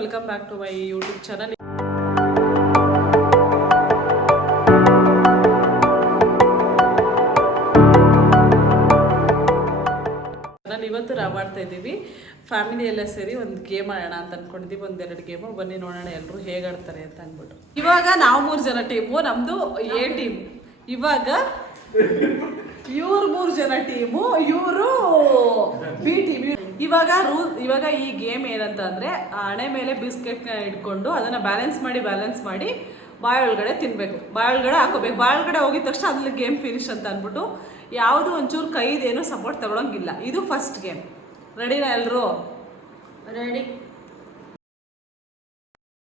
Welcome back to my YouTube channel. ನಾನು ಇವತ್ತು ಮಾಡ್ತಾ ಇದ್ದೀವಿ, ಫ್ಯಾಮಿಲಿ ಎಲ್ಲ ಸೇರಿ ಒಂದು ಗೇಮ್ ಆಡೋಣ ಅಂತ ಅನ್ಕೊಂಡಿದ್ದೀವಿ. ಒಂದೆರಡು ಗೇಮು ಬನ್ನಿ ನೋಡೋಣ ಎಲ್ಲರೂ ಹೇಗೆ ಆಡ್ತಾರೆ ಅಂತ ಅಂದ್ಬಿಟ್ಟು. ಇವಾಗ ನಾವು 3 ಜನ ಟೀಮು, ನಮ್ಮದು ಎ ಟೀಮ್. ಇವಾಗ ಇವ್ರು 3 ಜನ ಟೀಮು, ಇವರು ಬಿ ಟೀಮ್. ಇವಾಗ ಈ ಗೇಮ್ ಏನಂತ ಅಂದರೆ, ಹಣೆ ಮೇಲೆ ಬಿಸ್ಕೆಟ್ ಇಟ್ಕೊಂಡು ಅದನ್ನು ಬ್ಯಾಲೆನ್ಸ್ ಮಾಡಿ ಬಾಯಿ ಒಳಗಡೆ ತಿನ್ನಬೇಕು, ಬಾಯಿ ಒಳಗಡೆ ಹಾಕೋಬೇಕು. ಬಾಯಿ ಒಳಗಡೆ ಹೋಗಿದ ತಕ್ಷಣ ಅದ್ರಲ್ಲಿ ಗೇಮ್ ಫಿನಿಶ್ ಅಂತ ಅಂದ್ಬಿಟ್ಟು ಯಾವುದು ಒಂಚೂರು ಕೈದೇನು ಸಪೋರ್ಟ್ ತಗೊಳಂಗಿಲ್ಲ. ಇದು ಫಸ್ಟ್ ಗೇಮ್. ರೆಡಿನಾ ಎಲ್ಲರೂ? ರೆಡಿ.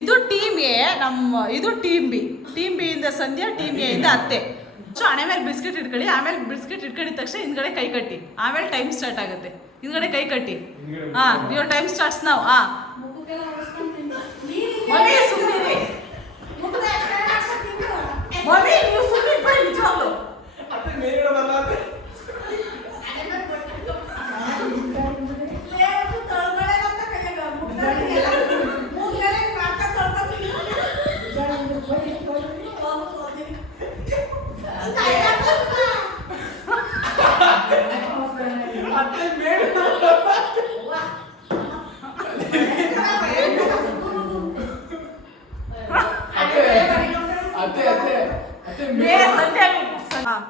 ಇದು ಟೀಮ್ ಎ, ಇದು ಟೀಮ್ ಬಿ. ಟೀಮ್ ಬಿ ಇಂದ ಸಂಧ್ಯಾ, ಟೀಮ್ ಎ ಇಂದ ಅತ್ತೆ. ಹಣೆ ಮೇಲೆ ಬಿಸ್ಕೆಟ್ ಇಟ್ಕೊಳ್ಳಿ. ಆಮೇಲೆ ಬಿಸ್ಕೆಟ್ ಇಟ್ಕೊಂಡಿದ ತಕ್ಷಣ ಹಿಂದ್ಗಡೆ ಕೈ ಕಟ್ಟಿ. ಆಮೇಲೆ ಟೈಮ್ ಸ್ಟಾರ್ಟ್ ಆಗುತ್ತೆ. ಹಿಂದ್ಗಡೆ ಕೈ ಕಟ್ಟಿ. ಯುವರ್ ಟೈಮ್ ಸ್ಟಾರ್ಟ್ಸ್ ನಾವು. ಮಮ್ಮಿ ಸುಮ್ಮನೆ ಮಮ್ಮಿ, ನೀವು ಸುಮ್ಮನೆ ಬರೀ ನಿಜವಾಗ್ಲು.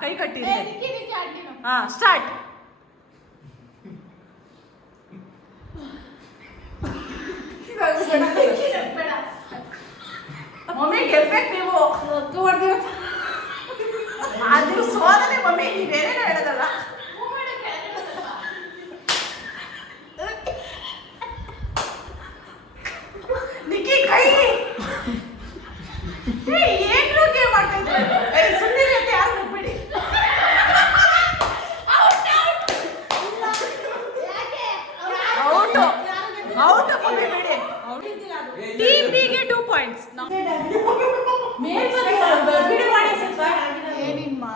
ಕೈ ಕಟ್ಟಿ. ಸ್ಟಾರ್ಟ್. ಮಮ್ಮಿ ಗೆಲ್ಬೇಕು ನೀವು. ಅದು ಸೋದನೆ ಮಮ್ಮಿ, ನೀವೇನೇನೋ ಹೇಳೋದಲ್ಲ. ನಿಕ್ಕಿ ಕೈ ಏನು ಗೇಮ್ ಮಾಡ್ತಾ ಇದ್ದಾರೆ? ಸುಮ್ಮನೆ ಯಾರು ಮುಗ್ಬಿಡಿ. ಔಟ್ ಮಮ್ಮಿ ಬಿಡಿ. ಟೀಮ್ ಬಿ ಗೆ 2 ಪಾಯಿಂಟ್ಸ್. ಬಿಡಿ ಮಾಡಿ ಸ್ವಲ್ಪ. ಏನಿನ್ ಮಾ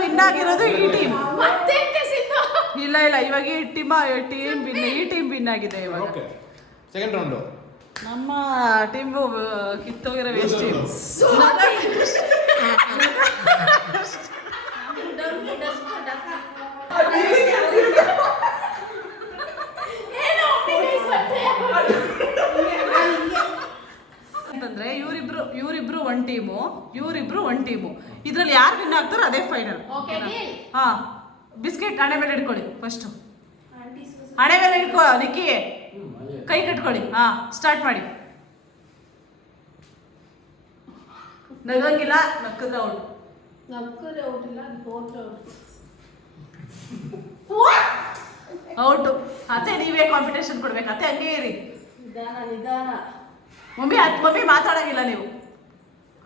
ವಿನ್ ಆಗಿರೋದು ಈ ಟೀಮ್. ಇಲ್ಲ ಇವಾಗ ಈ ಟೀಮ್ ವಿನ್ ಆಗಿದೆ. ಇವಾಗ ಸೆಕೆಂಡ್ ರೌಂಡ್ ನಮ್ಮ ಟೀಮ್ ಕಿತ್ತೋಗಿರೋ ವೇಸ್ಟ್ ಟೀಮ್. ಅಂತಂದ್ರೆ ಇವರಿಬ್ರು ಒಂದ್ ಟೀಮು, ಇವರಿಬ್ರು ಒಂದ್ ಟೀಮು. ಇದ್ರಲ್ಲಿ ಯಾರು ವಿನ್ ಆಗ್ತಾರೋ ಅದೇ ಫೈನಲ್. ಬಿಸ್ಕೆಟ್ ಹಣೆ ಮೇಲೆ ಇಟ್ಕೊಳ್ಳಿ. ಫಸ್ಟ್ ಹಣೆ ಮೇಲೆ ಇಟ್ಕೊ ನಿಕ್ಕಿ. ಕೈ ಕಟ್ಕೊಳ್ಳಿ. ಸ್ಟಾರ್ಟ್ ಮಾಡಿ. ನಗಂಗಿಲ್ಲ, ನಕ್ಕದ್ರೆ ಔಟ್. ಔಟು. ಅತ್ತೆ ನೀವೇ ಕಾಂಪಿಟೇಷನ್ ಕೊಡ್ಬೇಕು. ಅತ್ತೆ ಹಂಗೆ ಇರಿ. ಮಮ್ಮಿ ಮಾತಾಡಂಗಿಲ್ಲ ನೀವು.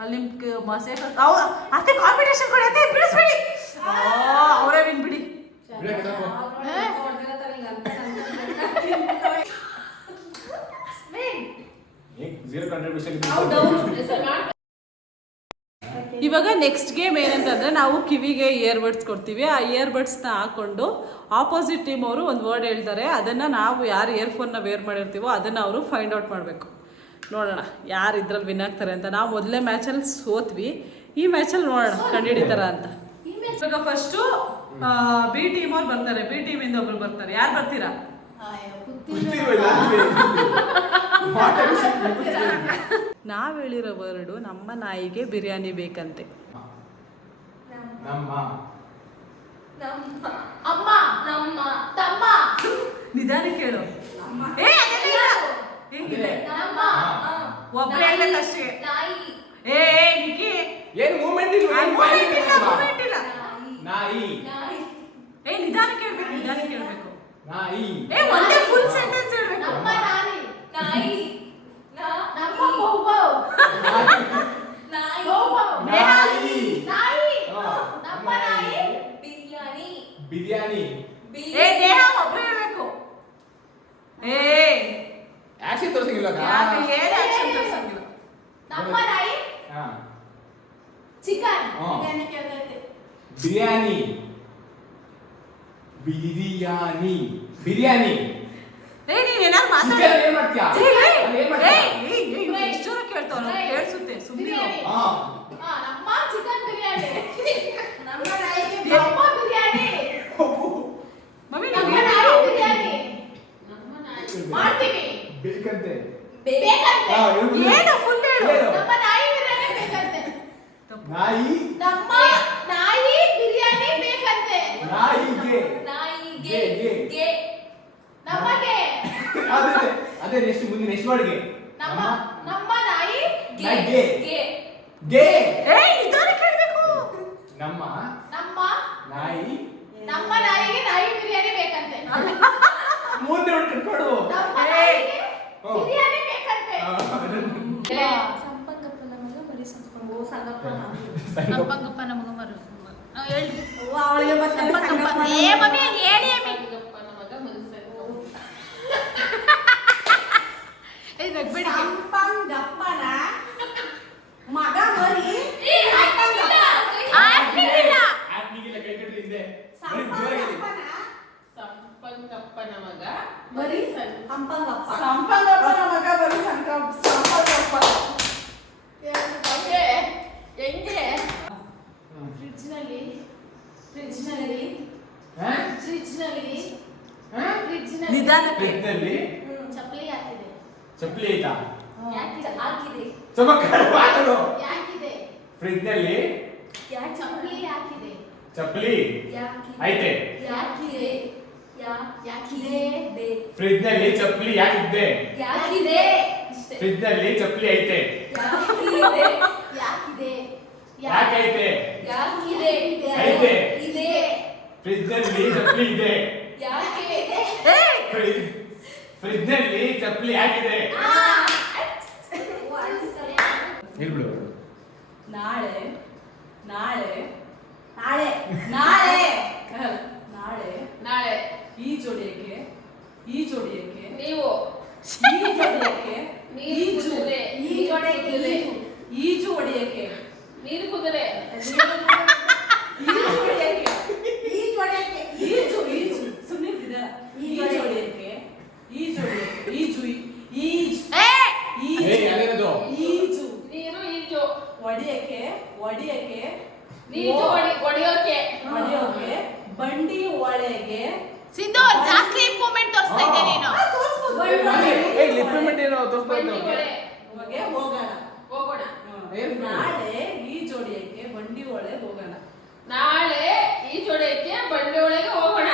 ಅಲ್ಲಿ ಅತ್ತೆ ಕಾಂಪಿಟೇಷನ್ ಕೊಡಿ. ಅತ್ತೆ ಬಿಡಿಸ್ಬಿಡಿ. ಅವರೇ ವಿನ್ ಬಿಡಿ. ಇವಾಗ ನೆಕ್ಸ್ಟ್ ಗೇಮ್ ಏನಂತಂದ್ರೆ, ನಾವು ಕಿವಿಗೆ ಇಯರ್ಬಡ್ಸ್ ಕೊಡ್ತೀವಿ. ಆ ಇಯರ್ಬಡ್ಸ್ನ ಹಾಕೊಂಡು ಆಪೋಸಿಟ್ ಟೀಮ್ ಅವರು ಒಂದು ವರ್ಡ್ ಹೇಳ್ತಾರೆ. ಅದನ್ನು ನಾವು ಯಾರು ಇಯರ್ಫೋನ್ನ ವೇರ್ ಮಾಡಿರ್ತೀವೋ ಅದನ್ನು ಅವರು ಫೈಂಡ್ ಔಟ್ ಮಾಡಬೇಕು. ನೋಡೋಣ ಯಾರು ಇದ್ರಲ್ಲಿ ವಿನ್ ಆಗ್ತಾರೆ ಅಂತ. ನಾವು ಮೊದಲೇ ಮ್ಯಾಚಲ್ಲಿ ಸೋತ್ವಿ. ಈ ಮ್ಯಾಚಲ್ಲಿ ನೋಡೋಣ ಕಂಡುಹಿಡಿತಾರ ಅಂತ. ಇವಾಗ ಫಸ್ಟು ಬಿ ಟೀಮ್ ಅವ್ರು ಬರ್ತಾರೆ. ಬಿ ಟೀಮ್ ಇಂದ ಒಬ್ರು ಬರ್ತಾರೆ. ಯಾರು ಬರ್ತೀರಾ? ನಾವ್ ಹೇಳಿರೋ ವರ್ಡು, ನಮ್ಮ ನಾಯಿಗೆ ಬಿರಿಯಾನಿ ಬೇಕಂತೆ. ನಿಧಾನಕ್ಕೆ ಹೇಳು. ಒಬ್ಬರೇ ಹೇಳಕ್ಕಷ್ಟೇ. ನಿಕ್ಕಿ ಏನು ಮೂವ್ಮೆಂಟ್ ಇಲ್ಲ. ನಿಧಾನಕ್ಕೆ ಹೇಳ್ಬೇಕು. ನಿಧಾನಕ್ಕೆ ಹೇಳ್ಬೇಕು. ನಾಯಿ. ಒಂದೇ ಫುಲ್ ಸೆಂಟೆನ್ಸ್ ಹೇಳ್ಬೇಕು. ನಾಯಿ. ಬಿರಿಯಾನಿ. ನೇಹ ಒಬ್ಬರೇ ಹೇಳ್ಬೇಕು. ಆಕ್ಷನ್ ತೋರಿಸಿ. ತೋರ್ಸಂಗಿಲ್ಲ ಯಾಕೆ ಏನು ಆಕ್ಷನ್ ತೋರ್ಸಂಗಿಲ್ಲ. ನಮ್ಮ ನಾಯಿ ಹಾ ಚಿಕನ್ ಹಾ. ಬಿರಿಯಾನಿ ಕೇಳ್ತೈತೆ. ಬಿರಿಯಾನಿ ಬಿರಿಯಾನಿ ಬಿರಿಯಾನಿ ಏ ನೀನ್ ಏನಾದ್ರು ಮಾತಾಡ. ಚಿಕನ್ ಏನ್ ಮಾಡ್ತೀಯಾ ಅಲ್ಲಿ ಏನ್ ಮಾಡ್ತೀಯಾ ಎಷ್ಟು ಜೋರ ಕೇಳ್ತಾವ ಕೇಳಿಸುತ್ತೆ ಸುಮ್ಮನೆ. ಬಿರಿಯಾನಿ. ಹಾ ಹಾ, ನಮ್ಮ ಚಿಕನ್ ಬಿರಿಯಾನಿ. ನಮ್ಮ ನಾಯಿಗೆ ಏ- ನಮ್ಮ ಬಿರಿಯಾನಿ. ಮಮ್ಮಿ ನಮ್ಮ ನೀವು ನಾಯಿ ಬಿರಿಯಾನಿ. ನಮ್ಮ ನಾಯಿ ಮಾಡ್ತೀವಿ. ಬೇಕಂತೆ ಬೇಕಂತೆ. ಹಾ ಹೇಳ್ಬಿಡು. ಏನು ಫುಲ್ ಹೇಳು. ಹೇಳು. ನಮ್ಮ ನಾಯಿ ಬಿರಿಯಾನಿ ಬೇಕಂತೆ. ನಾಯಿ ನಮ್ಮ ನಾಯಿ ಬಿರಿಯಾನಿ ಬೇಕಂತೆ. ನಾಯಿಗೆ ನಾಯಿಗೆ ಗೆ, ಗೆ. ಗೆ. ನಮಗೆ ಅದೇ ಅದೇ ನೆಕ್ಸ್ಟ್ ಮುಂದೆ ನೆಕ್ಸ್ಟ್ ವರ್ಡ್ಗೆ ನಮ್ಮ ನಮ್ಮ ನಾಯಿ ನಾಯಿಗೆ. ಗೆ. ಗೆ ಏಯ್ ನಿಧಾನ ಕೇಳಬೇಕು. ನಮ್ಮ ನಮ್ಮ ನಾಯಿ ನಮ್ಮ ನಾಯಿಗೆ ನಾಯಿ ಬಿರಿಯಾನಿ ಬೇಕಂತೆ. ಮುಂದೆ ಹೊರಟ್ಕೊಡು ನಮ್ಮ ನಾಯಿಗೆ ಹ್ಮ್. ಬಿರಿಯಾನಿ ಬೇಕಂತೆ. ಹಾ. ಸಂಪಂಗಪ್ಪನ ಮಗ ಮರಿ ಸಂಪಂಗ. ಓ ಸಂಪಂಗಪ್ಪನ ಮಗ ಮರು ಹೇಳಿ ಅವಳಿಗೆ ಸಂಪಂಗಪ್ಪ ಏ ಮಮ್ಮಿ ಹೇಳಿ ಅಮ್ಮಿ ಸಂಪಂಗಪ್ಪನ ಮಗ ಮರಿ ಸಂಪಂಗ. ಏ ನಗ್ಬೇಡಿ ಸಂಪಂಗಪ್ಪನ ಮಗ ಮರಿ ಆಗ್ಲಿಲ್ಲ ಆತ್ಮಿಗಿಲ್ಲ ಕೈ ಕಟ್ಟಿ ಹಿಂದೆ ಬರೀ ಜೋರಾಗಿ ಹೇಳಿ. ಸಂಪಂಗಪ್ಪನ ಮಗ ಮರಿ ಸಂಪಂಗಪ್ಪ. ಸಂಪಂಗಪ್ಪನ ಮಗ ಮರಿ ಸಂಪಂಗಪ್ಪ. ಹೆಂಗೆ ಹೆಂಗೆ ಹ್ಮ್. ಫ್ರಿಡ್ಜ್ನಲ್ಲಿ ಹಾ? ಹಾ? ನಿಧಾನ ಫ್ರಿಡ್ಜ್ನಲ್ಲಿ ಚಪ್ಪಲಿ ಹಾಕಿದೆ. ಚಪ್ಪಲಿ ಐತಾ ಯಾಕಿದೆ ಹಾಕಿದೆ ಚಮತ್ಕಾರ ಮಾತಾಡು ಯಾಕಿದೆ ಫ್ರಿಡ್ಜ್ನಲ್ಲಿ ಯಾಕೆ ಚಪ್ಪಲಿ ಹಾಕಿದೆ ಚಪ್ಪಲಿ ಯಾಕಿದೆ ಐತೆ ಯಾಕಿದೆ ಯಾಕಿದೆ ಫ್ರಿಡ್ಜ್ನಲ್ಲಿ ಚಪ್ಪಲಿ ಯಾಕಿದೆ ಯಾಕಿದೆ ಇಷ್ಟೇ. ಫ್ರಿಡ್ಜ್ನಲ್ಲಿ ಚಪ್ಪಲಿ ಐತೆ ಯಾಕಿದೆ ಯಾಕಿದೆ ಯಾಕೈತೆ ಯಾಕಿದೆ ಐತೆ. ಇದೆ ಫ್ರಿಡ್ಜ್ನಲ್ಲಿ ಚಪ್ಪಲಿ ಇದೆ ಯಾಕೆ ಇದೆ ಫ್ರಿಡ್ಜ್ನಲ್ಲಿ ಚಪ್ಪಲಿ ಯಾಕಿದೆ ಆ. ಹೇಳ್ಬಿಡು ನಾಳೆ ನಾಳೆ ನಾಳೆ ನಾಳೆ ನಾಳೆ ನಾಳೆ ಈ ಜೋಡಿಯಕ್ಕೆ ನೀವು ಈ ಜೋಡಿಯಕ್ಕೆ ನೀರು ಕುದಿದೆ. ಈಜು ಹೊಡೆಯಕ್ಕೆ ನೀರು ಕುದಿದೆ. ಈಜು ಸುಮ್ಮನೆ ಈಜು ಹೊಡೆಯಕ್ಕೆ ಈಜು ಏ ಏ ಅದೇನದು ಈಜು ನೀರು ಈಜು ಹೊಡೆಯಕ್ಕೆ ನೀರು ಹೊಡೆಯೋಕೆ ಹೊಡೆಯೋಕೆ ಬಂಡಿ ಒಳಗೆ ಸಿಂಧು ಜಾಸ್ತಿ ಮೂಮೆಂಟ್ ತೋರಿಸ್ತಾ ಇದ್ದೆ ನೀನು ಏ ಲಿಪ್ಪಿಮೆಂಟ್ ಏನೋ ತೋರಿಸ್ತಾ ಬಂಡಿ ಇತ್ತು ಒಳೆ ಹೋಗೋಣ ಹೋಗೋಣ. ಏನ್ ನಾಳೆ ಈ ಜೋಡಿಯಕ್ಕೆ ಬಂಡಿ ಒಳಗೆ ಹೋಗೋಣ. ನಾಳೆ ಈ ಜೋಡಿಯಕ್ಕೆ ಬಂಡಿ ಒಳಗೆ ಹೋಗೋಣ.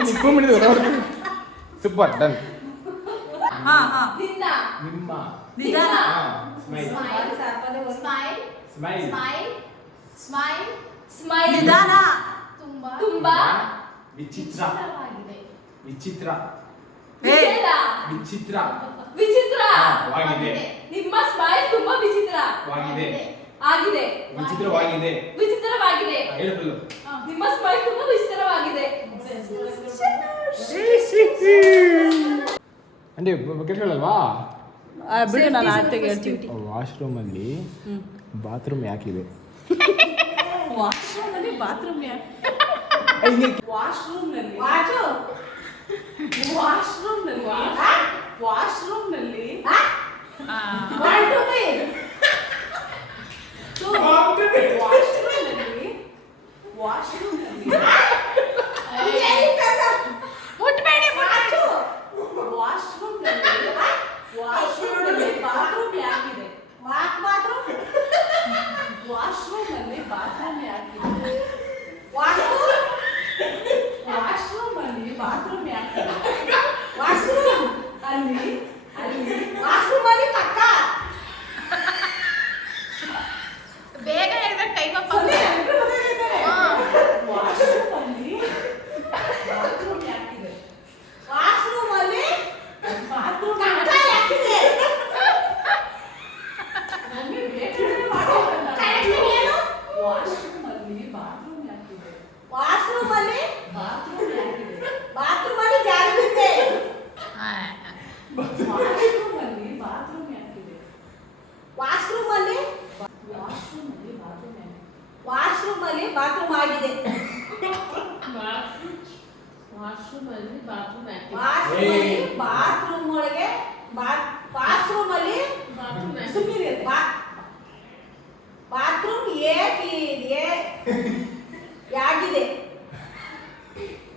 ಲಿಪ್ಪಿಮೆಂಟ್ ಸೂಪರ್ ಡನ್ ನಿನ್ನ ನಿಮ್ಮ ನಿಧಾನ. Smile smile smile smile smile ನಿಧಾನ. ತುಂಬಾ ವಿಚಿತ್ರ ವಿಚಿತ್ರವಾಗಿದೆ. ಏ. ವಿಚಿತ್ರ ವಿಚಿತ್ರ ವಿಚಿತ್ರ ವಾಗಿದೆ. ನಿಮ್ಮ ಸ್ಮೈಲ್ ತುಂಬಾ ವಾಗಿದೆ. ಆಗಿದೆ ವಿಚಿತ್ರವಾಗಿದೆ ವಿಚಿತ್ರವಾಗಿದೆ. ಹೇಳ್ಬಿಡು ನಿಮ್ಮ ಸ್ಮೈಲ್ ತುಂಬಾ ವಿಚಿತ್ರವಾಗಿದೆ. ಅಂಡಿ ಕೇಳ್ಕೊಳ್ಳಲ್ವಾ ಬಿಡು ನಾನು ಆರ್ತಿಗೆ ಹೇಳ್ತೀನಿ. ವಾಶ್ರೂಮ್ ಅಲ್ಲಿ ಬಾತ್ರೂಮ್ ಯಾಕಿದೆ ವಾಶ್ರೂಮ್ ನಲ್ಲಿ ಬಾತ್ರೂಮ್ ವಾಶ್ರೂಮ್ ನಲ್ಲಿ ಮುಟ್ಬೇಡಿ ವಾಶ್ರೂಮ್ ನಲ್ಲಿ ಬಾತ್ರೂಮ್ ಯಾಕಿದೆ ವಾಶ್ರೂಮ್ ನಲ್ಲಿ ಬಾತ್ರೂಮ್ ಯಾಕಿದೆ ವಾಶ್ರೂಮ್ ಅಲ್ಲಿ ಬಾತ್ರೂಮ್ ಯಾಕಿದೆ ಬೇಗ ಹೇಳಿದ್ರೆ ಟೈಮ್ ಅಪ್ ವಾಶ್ರೂಮ್ ಅಲ್ಲಿ ಬಾತ್ರೂಮ್ ಯಾಕಿದೆ ಬಾತ್ರೂಮ್ ನಮ್ಗೆ ಬೇಕಾದ್ರೆ ಮಾಡೋದಲ್ಲ. ವಾಶ್ರೂಮ್ ಅಲ್ಲಿ ಬಾತ್ರೂಮ್ ಯಾಕಿದೆ ಬಾತ್ರೂಮ್ ಯಾಕಿದೆ ವಾಶ್ರೂಮ್ ಅಲ್ಲಿ ಬಾತ್ರೂಮ್ ಬಾತ್ರೂಮ್ ಒಳಗೆ ಬಾತ್ರೂಮ್ ಅಲ್ಲಿ ಸುಮ್ಮನೆ ಬಾತ್ರೂಮ್ ಯಾಕಿದೆ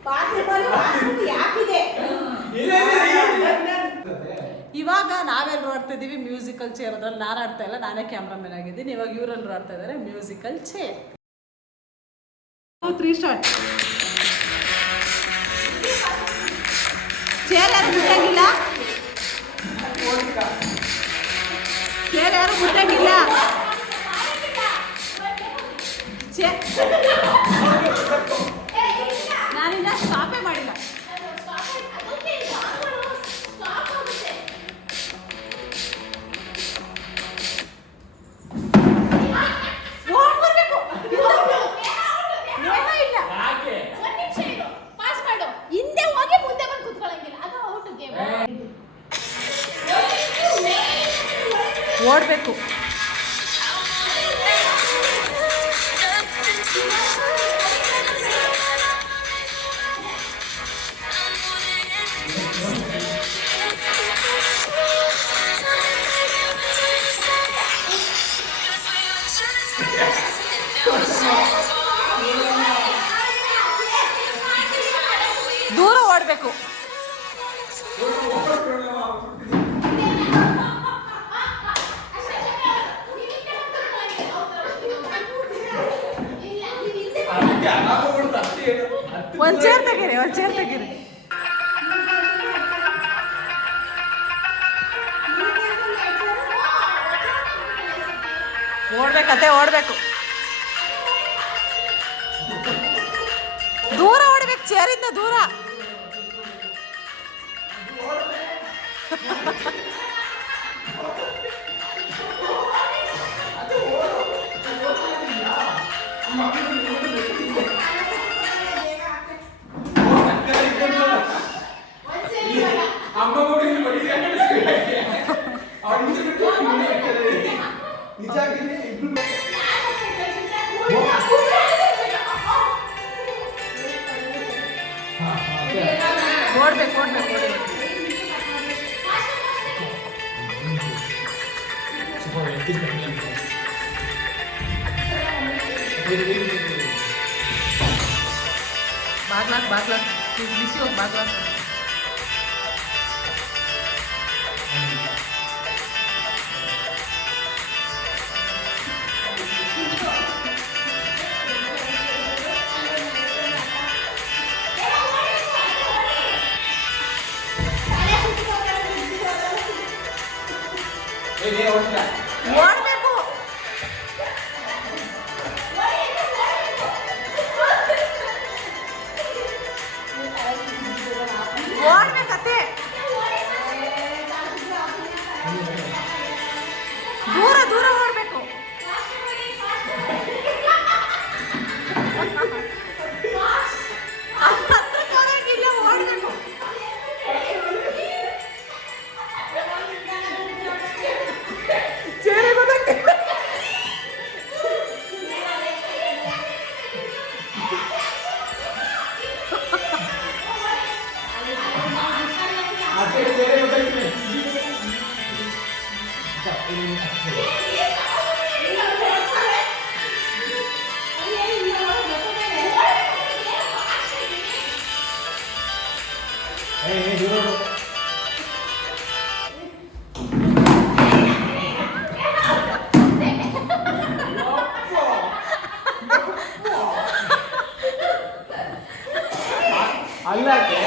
ಬಾತ್ರೂಮ್ ಅಲ್ಲಿ ವಾಶ್ರೂಮ್ ಯಾಕಿದೆ. ಇವಾಗ ನಾವೆಲ್ಲರೂ ಆಡ್ತಾ ಇದ್ದೀವಿ ಮ್ಯೂಸಿಕಲ್ ಚೇರ್. ಅದ್ರಲ್ಲಿ ನಾನು ಆಡ್ತಾ ಇಲ್ಲ, ನಾನೇ ಕ್ಯಾಮ್ರಾಮನ್ ಆಗಿದ್ದೀನಿ. ಇವಾಗ ಇವರೆಲ್ಲರೂ ಆಡ್ತಾ ಇದ್ದಾರೆ ಮ್ಯೂಸಿಕಲ್ ಚೇರ್. 3 ಸ್ಟಾರ್ಟ್. ಚೇರ್ ಯಾರು ಮುಟ್ಟಂಗಿಲ್ಲ, ಚೇರ್ ಯಾರು ಮುಟ್ಟಂಗಿಲ್ಲ. ನಾನಿನ್ನ ಸ್ಟಾಪೇ ಮಾಡಿಲ್ಲ. ಹಿಂದೆ ಹೋಗಿ ಮುಂದೆ ಬಂದು ಕುತ್ಕೊಳ್ಳಂಗಿಲ್ಲ, ಅದು ಔಟ್ ಗೇಮ್. ಓಡಬೇಕು. ದೂರ ಓಡಬೇಕು. ಒಂದ್ ಚೇರ್ ತೆಗೀರಿ, ಒಂದ್ ಚೇರ್ ತೆಗೀರಿ. ಓಡ್ಬೇಕತ್ತೆ, ಓಡ್ಬೇಕು. ದೂರ ಓಡ್ಬೇಕು, ಚೇರಿಂದ ದೂರ. ಓಡ್ಬೇಕು, ಓಡ್ಬೇಕು, ಓಡ್ಬೇಕು. ಬಾಗ್ಲಾಕ್ ಬಾಗ್ಲಾಕ್ ಬಿಸಿ ಹೋಗಿ ಬಾಗ್ಲಾಕ್. ಓಡ್ಬೇಕು. ಓಡ್ಬೇಕತ್ತೆ, ದೂರ ದೂರ ಓಡ್ಬೇಕು. ಹತ್ರಕ್ಕೆ ಹೋಗಂಗಿಲ್ಲ, ಓಡ್ಬೇಕು. ಅಲ್ಲಕ್ಕೆ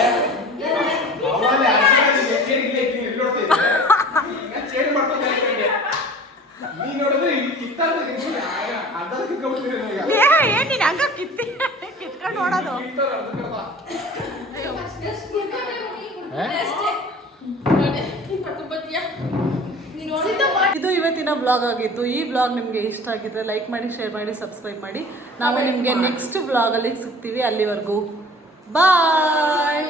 ಏನಿಲ್ಲ, ಹಂಗ ಕಿತ್ಕೊಂಡು ನೋಡೋದು. ಇದು ಇವತ್ತಿನ ಬ್ಲಾಗ್ ಆಗಿತ್ತು. ಈ ಬ್ಲಾಗ್ ನಿಮಗೆ ಇಷ್ಟ ಆಗಿದ್ರೆ ಲೈಕ್ ಮಾಡಿ, ಶೇರ್ ಮಾಡಿ, ಸಬ್ಸ್ಕ್ರೈಬ್ ಮಾಡಿ. ನಾವು ನಿಮಗೆ ನೆಕ್ಸ್ಟ್ ಬ್ಲಾಗಲ್ಲಿ ಸಿಗ್ತೀವಿ. ಅಲ್ಲಿವರೆಗೂ ಬಾಯ್.